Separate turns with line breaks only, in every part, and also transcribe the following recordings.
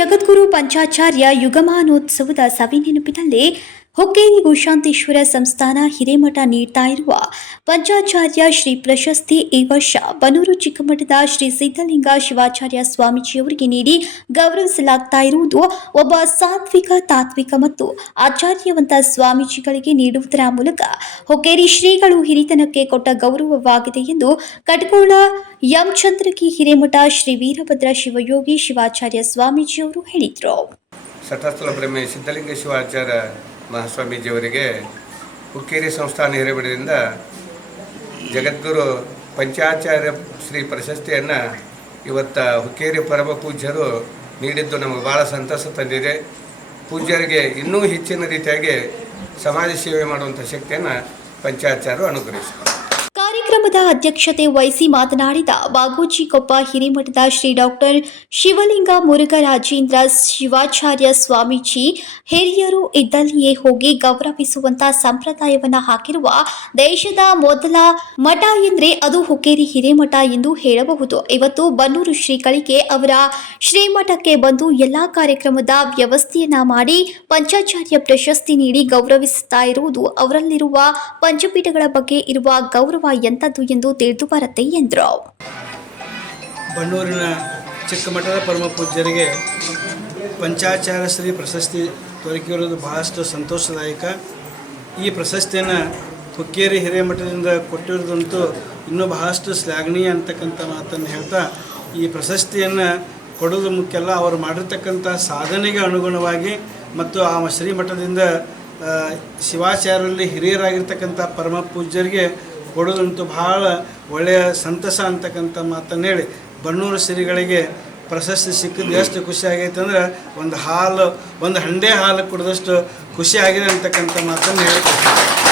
ಜಗದ್ಗುರು ಪಂಚಾಚಾರ್ಯ ಯುಗಮಾನೋತ್ಸವದ ಸವಿನೆನಪಿನಲ್ಲಿ ಹುಕ್ಕೇರಿ ಗುಶಾಂತೇಶ್ವರ ಸಂಸ್ಥಾನ ಹಿರೇಮಠ ನೀಡ್ತಾ ಇರುವ ಪಂಚಾಚಾರ್ಯ ಶ್ರೀ ಪ್ರಶಸ್ತಿ ಈ ವರ್ಷ ಬನೂರು ಚಿಕ್ಕಮಠದ ಶ್ರೀ ಸಿದ್ಧಲಿಂಗ ಶಿವಾಚಾರ್ಯ ಸ್ವಾಮೀಜಿಯವರಿಗೆ ನೀಡಿ ಗೌರವಿಸಲಾಗ್ತಾ ಇರುವುದು ಒಬ್ಬ ಸಾತ್ವಿಕ, ತಾತ್ವಿಕ ಮತ್ತು ಆಚಾರ್ಯವಂತ ಸ್ವಾಮೀಜಿಗಳಿಗೆ ನೀಡುವುದರ ಮೂಲಕ ಹುಕ್ಕೇರಿ ಶ್ರೀಗಳು ಹಿರಿತನಕ್ಕೆ ಕೊಟ್ಟ ಗೌರವವಾಗಿದೆ ಎಂದು ಕಟಗೋಳ ಎಂ ಚಂದ್ರಕಿ ಹಿರೇಮಠ ಶ್ರೀ ವೀರಭದ್ರ ಶಿವಯೋಗಿ ಶಿವಾಚಾರ್ಯ ಸ್ವಾಮೀಜಿಯವರು ಹೇಳಿದರು.
ಮಹಾಸ್ವಾಮೀಜಿಯವರಿಗೆ ಹುಕ್ಕೇರಿ ಸಂಸ್ಥಾನ ಹಿರೇಬಿಡದಿಂದ ಜಗದ್ಗುರು ಪಂಚಾಚಾರ್ಯ ಶ್ರೀ ಪ್ರಶಸ್ತಿಯನ್ನು ಇವತ್ತು ಹುಕ್ಕೇರಿ ಪರಮ ಪೂಜ್ಯರು ನೀಡಿದ್ದು ನಮಗೆ ಭಾಳ ಸಂತಸ ತಂದಿದೆ. ಪೂಜ್ಯರಿಗೆ ಇನ್ನೂ ಹೆಚ್ಚಿನ ರೀತಿಯಾಗಿ ಸಮಾಜ ಸೇವೆ ಮಾಡುವಂಥ ಶಕ್ತಿಯನ್ನು ಪಂಚಾಚಾರ್ಯರು ಅನುಗ್ರಹಿಸಿದ್ದಾರೆ
ಕಾರ್ಯಕ್ರಮದ ಅಧ್ಯಕ್ಷತೆ ವಹಿಸಿ ಮಾತನಾಡಿದ ಬಾಗೂಜಿಕೊಪ್ಪ ಹಿರೇಮಠದ ಶ್ರೀ ಡಾಕ್ಟರ್ ಶಿವಲಿಂಗ ಮುರುಘರಾಜೇಂದ್ರ ಶಿವಾಚಾರ್ಯ ಸ್ವಾಮೀಜಿ, ಹಿರಿಯರು ಇದ್ದಲ್ಲಿಯೇ ಹೋಗಿ ಗೌರವಿಸುವಂತಹ ಸಂಪ್ರದಾಯವನ್ನು ಹಾಕಿರುವ ದೇಶದ ಮೊದಲ ಮಠ ಎಂದರೆ ಅದು ಹುಕ್ಕೇರಿ ಹಿರೇಮಠ ಎಂದು ಹೇಳಬಹುದು. ಇವತ್ತು ಬನ್ನೂರು ಶ್ರೀಗಳಿಗೆ ಅವರ ಶ್ರೀಮಠಕ್ಕೆ ಬಂದು ಎಲ್ಲಾ ಕಾರ್ಯಕ್ರಮದ ವ್ಯವಸ್ಥೆಯನ್ನ ಮಾಡಿ ಪಂಚಾಚಾರ್ಯ ಪ್ರಶಸ್ತಿ ನೀಡಿ ಗೌರವಿಸುತ್ತಾ ಇರುವುದು ಅವರಲ್ಲಿರುವ ಪಂಚಪೀಠಗಳ ಬಗ್ಗೆ ಇರುವ ಗೌರವ ಎಂಥದ್ದು ಎಂದು ತಿಳಿದು ಬರುತ್ತೆ ಎಂದರು.
ಬನ್ನೂರಿನ ಚಿಕ್ಕಮಠದ ಪರಮ ಪೂಜ್ಯರಿಗೆ ಪಂಚಾಚಾರ ಶ್ರೀ ಪ್ರಶಸ್ತಿ ದೊರಕಿರೋದು ಬಹಳಷ್ಟು ಸಂತೋಷದಾಯಕ. ಈ ಪ್ರಶಸ್ತಿಯನ್ನು ಹುಕ್ಕೇರಿ ಹಿರೇಮಠದಿಂದ ಕೊಟ್ಟಿರೋದಂತೂ ಇನ್ನೂ ಬಹಳಷ್ಟು ಶ್ಲಾಘನೀಯ ಅಂತಕ್ಕಂಥ ಮಾತನ್ನು ಹೇಳ್ತಾ, ಈ ಪ್ರಶಸ್ತಿಯನ್ನು ಕೊಡೋದು ಮುಖ್ಯ ಅಲ್ಲ, ಅವರು ಮಾಡಿರ್ತಕ್ಕಂಥ ಸಾಧನೆಗೆ ಅನುಗುಣವಾಗಿ ಮತ್ತು ಆ ಶ್ರೀಮಠದಿಂದ ಶಿವಾಚಾರ್ಯರಲ್ಲಿ ಹಿರಿಯರಾಗಿರ್ತಕ್ಕಂಥ ಪರಮ ಪೂಜ್ಯರಿಗೆ ಕೊಡೋದಂತೂ ಬಹಳ ಒಳ್ಳೆಯ ಸಂತಸ ಅಂತಕ್ಕಂಥ ಮಾತನ್ನು ಹೇಳಿ. ಬನ್ನೂರು ಸಿರಿಗಳಿಗೆ ಪ್ರಶಸ್ತಿ ಸಿಕ್ಕಿದ್ದು ಎಷ್ಟು ಖುಷಿ ಆಗೈತೆ ಅಂದ್ರೆ ಒಂದು ಹಾಲು, ಒಂದು ಹಂಡೆ ಹಾಲು ಕುಡಿದಷ್ಟು ಖುಷಿ ಆಗಿದೆ ಅಂತಕ್ಕಂಥ ಮಾತನ್ನು ಹೇಳ್ತೀನಿ.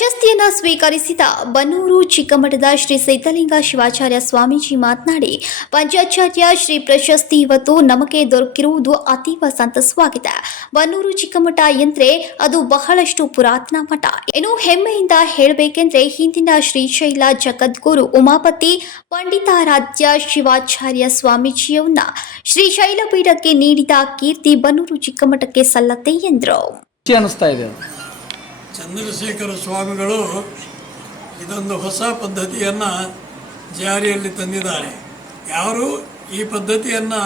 ಪ್ರಶಸ್ತಿಯನ್ನ ಸ್ವೀಕರಿಸಿದ ಬನ್ನೂರು ಚಿಕ್ಕಮಠದ ಶ್ರೀ ಸೈತಲಿಂಗ ಶಿವಾಚಾರ್ಯ ಸ್ವಾಮೀಜಿ ಮಾತನಾಡಿ, ಪಂಚಾಚಾರ್ಯ ಶ್ರೀ ಪ್ರಶಸ್ತಿ ಇವತ್ತು ನಮಗೆ ದೊರಕಿರುವುದು ಅತೀವ ಸಂತಸವಾಗಿದೆ. ಬನ್ನೂರು ಚಿಕ್ಕಮಠ ಎಂದರೆ ಅದು ಬಹಳಷ್ಟು ಪುರಾತನ ಮಠ. ಏನು ಹೆಮ್ಮೆಯಿಂದ ಹೇಳಬೇಕೆಂದ್ರೆ ಹಿಂದಿನ ಶ್ರೀಶೈಲ ಜಗದ್ಗುರು ಉಮಾಪತಿ ಪಂಡಿತಾರಾಧ್ಯ ಶಿವಾಚಾರ್ಯ ಸ್ವಾಮೀಜಿಯವನ್ನ ಶ್ರೀಶೈಲ ಪೀಠಕ್ಕೆ ನೀಡಿದ ಕೀರ್ತಿ ಬನ್ನೂರು ಚಿಕ್ಕಮಠಕ್ಕೆ ಸಲ್ಲತ್ತೆ ಎಂದರು.
ಚಂದ್ರಶೇಖರ ಸ್ವಾಮಿಗಳು ಇದೊಂದು ಹೊಸ ಪದ್ಧತಿಯನ್ನು ಜಾರಿಯಲ್ಲಿ ತಂದಿದ್ದಾರೆ. ಯಾರು ಈ ಪದ್ಧತಿಯನ್ನು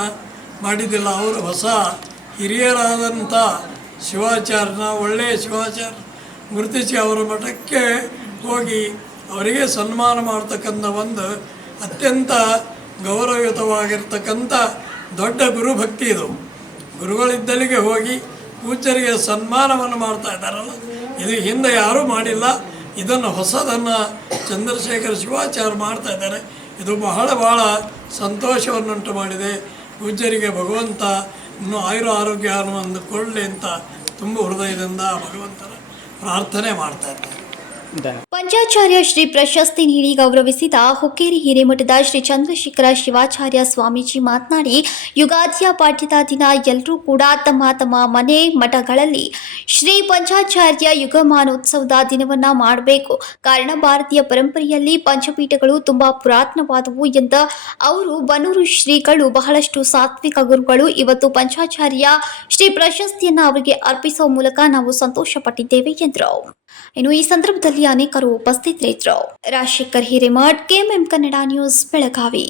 ಮಾಡಿದ್ದಿಲ್ಲ. ಅವರು ಹೊಸ ಹಿರಿಯರಾದಂಥ ಶಿವಾಚಾರ್ಯನ ಒಳ್ಳೆಯ ಶಿವಾಚಾರ್ಯ ಗುರುತಿಸಿ ಅವರ ಮಠಕ್ಕೆ ಹೋಗಿ ಅವರಿಗೆ ಸನ್ಮಾನ ಮಾಡ್ತಕ್ಕಂಥ ಒಂದು ಅತ್ಯಂತ ಗೌರವಯುತವಾಗಿರ್ತಕ್ಕಂಥ ದೊಡ್ಡ ಗುರುಭಕ್ತಿ ಇದು. ಗುರುಗಳಿದ್ದಲ್ಲಿಗೆ ಹೋಗಿ ಪೂಜ್ಯರಿಗೆ ಸನ್ಮಾನವನ್ನು ಮಾಡ್ತಾ ಇದ್ದಾರಲ್ಲ. ಇದು ಹಿಂದೆ ಯಾರೂ ಮಾಡಿಲ್ಲ. ಇದನ್ನು ಹೊಸದನ್ನು ಚಂದ್ರಶೇಖರ ಶಿವಾಚಾರ ಮಾಡ್ತಾ ಇದ್ದಾರೆ. ಇದು ಬಹಳ ಬಹಳ ಸಂತೋಷವನ್ನುಂಟು ಮಾಡಿದೆ. ಪೂಜ್ಯರಿಗೆ ಭಗವಂತ ಇನ್ನೂ ಆಯುರ ಆರೋಗ್ಯವನ್ನು ಕೊಡಲಿ ಅಂತ ತುಂಬ ಹೃದಯದಿಂದ ಭಗವಂತನ ಪ್ರಾರ್ಥನೆ ಮಾಡ್ತಾ ಇದ್ದಾರೆ.
ಪಂಚಾಚಾರ್ಯ ಶ್ರೀ ಪ್ರಶಸ್ತಿ ನೀಡಿ ಗೌರವಿಸಿದ ಹುಕ್ಕೇರಿ ಹಿರೇಮಠದ ಶ್ರೀ ಚಂದ್ರಶೇಖರ ಶಿವಾಚಾರ್ಯ ಸ್ವಾಮೀಜಿ ಮಾತನಾಡಿ, ಯುಗಾದಿಯ ಪಾಠ್ಯದ ದಿನ ಎಲ್ಲರೂ ಕೂಡ ತಮ್ಮ ತಮ್ಮ ಮನೆ ಮಠಗಳಲ್ಲಿ ಶ್ರೀ ಪಂಚಾಚಾರ್ಯ ಯುಗಮಾನೋತ್ಸವದ ದಿನವನ್ನ ಮಾಡಬೇಕು. ಕಾರಣ, ಭಾರತೀಯ ಪರಂಪರೆಯಲ್ಲಿ ಪಂಚಪೀಠಗಳು ತುಂಬಾ ಪುರಾತನವಾದವು ಎಂದ ಅವರು, ಬನೂರು ಶ್ರೀಗಳು ಬಹಳಷ್ಟು ಸಾತ್ವಿಕ ಗುರುಗಳು. ಇವತ್ತು ಪಂಚಾಚಾರ್ಯ ಶ್ರೀ ಪ್ರಶಸ್ತಿಯನ್ನ ಅವರಿಗೆ ಅರ್ಪಿಸುವ ಮೂಲಕ ನಾವು ಸಂತೋಷ ಪಟ್ಟಿದ್ದೇವೆ ಎಂದರು. ಇನ್ನು ಈ ಸಂದರ್ಭದಲ್ಲಿ ಅನೇಕರು ಉಪಸ್ಥಿತರಿದ್ದರು. Rajashekhar Hiremath KMM Kannada news Belagavi.